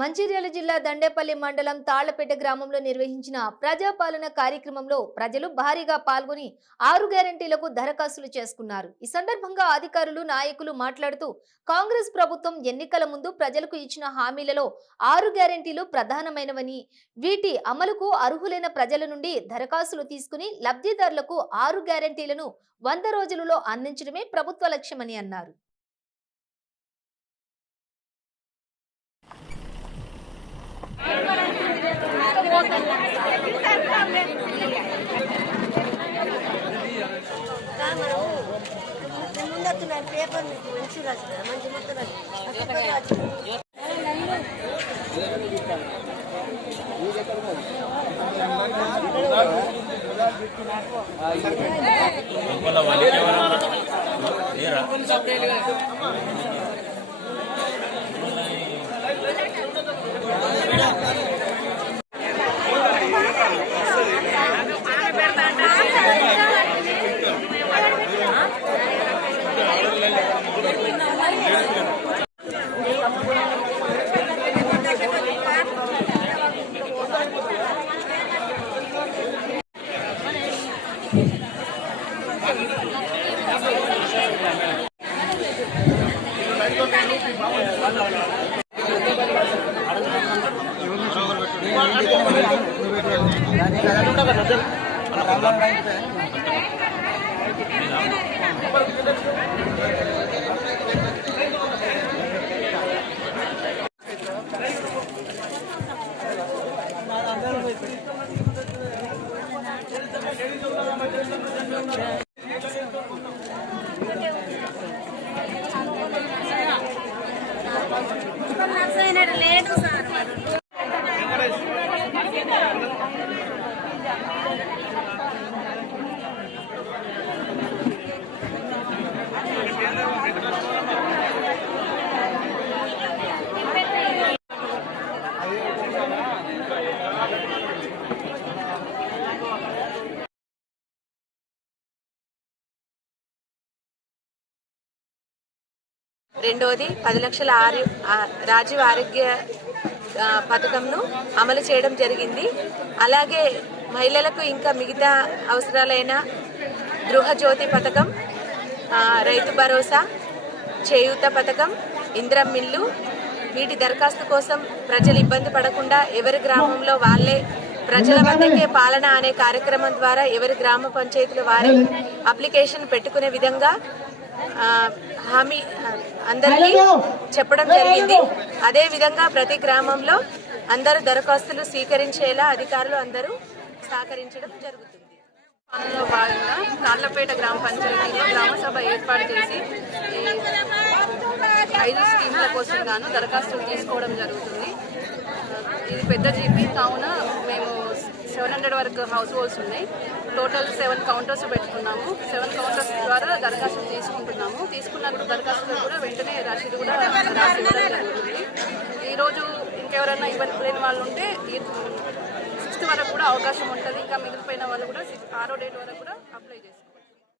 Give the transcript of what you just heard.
మంచిర్యాల జిల్లా దండేపల్లి మండలం తాళ్లపేట గ్రామంలో నిర్వహించిన ప్రజాపాలన కార్యక్రమంలో ప్రజలు భారీగా పాల్గొని 6 గ్యారెంటీలకు దరఖాస్తులు చేసుకున్నారు. ఈ సందర్భంగా అధికారులు నాయకులు మాట్లాడుతూ కాంగ్రెస్ ప్రభుత్వం ఎన్నికల ముందు ప్రజలకు ఇచ్చిన హామీలలో 6 గ్యారెంటీలు ప్రధానమైనవని, వీటి అమలుకు అర్హులైన ప్రజల నుండి దరఖాస్తులు తీసుకుని లబ్ధిదారులకు 6 గ్యారెంటీలను 100 రోజులలో అందించడమే ప్రభుత్వ లక్ష్యమని అన్నారు. పేపర్ మంచి మంచి రెండోది 10 లక్షల రాజీవ్ ఆరోగ్య పథకంను అమలు చేయడం జరిగింది. అలాగే మహిళలకు ఇంకా మిగతా అవసరాలైన గృహజ్యోతి పథకం, రైతు భరోసా, చేయూత పథకం, ఇంద్రం మిల్లు, వీటి దరఖాస్తు కోసం ప్రజలు ఇబ్బంది పడకుండా ఎవరి గ్రామంలో వాళ్ళే ప్రజల వద్దకే పాలన అనే కార్యక్రమం ద్వారా ఎవరి గ్రామ పంచాయతీలు వారి అప్లికేషన్ పెట్టుకునే విధంగా హామీ అందరికీ చెప్పడం జరిగింది. అదే విధంగా ప్రతి గ్రామంలో అందరూ దరఖాస్తులు స్వీకరించేలా అధికారులు అందరూ సహకరించడం జరుగుతుంది. పనుల్లో భాగంగా తాళ్లపేట గ్రామ పంచాయతీలో గ్రామ సభ ఏర్పాటు చేసి 5 స్కీమ్ల కోసం గాను దరఖాస్తులు తీసుకోవడం జరుగుతుంది. ఇది పెద్ద జీపీ కావున మేము 700 వరకు హౌస్ హోల్డ్స్ ఉన్నాయి. టోటల్ 7 కౌంటర్స్ పెట్టుకున్నాము. 7 కౌంటర్స్ ద్వారా దరఖాస్తులు తీసుకున్న దరఖాస్తులు కూడా వెంటనే రసీదు కూడా రాసి ఇవ్వడం జరుగుతుంది. ఈరోజు ఇంకెవరైనా ఇవ్వలేని వాళ్ళు ఉంటే 6th వరకు కూడా అవకాశం ఉంటుంది. ఇంకా మిగిలిపోయిన వాళ్ళు కూడా 6వ డేట్ వరకు కూడా అప్లై చేసుకోవాలి.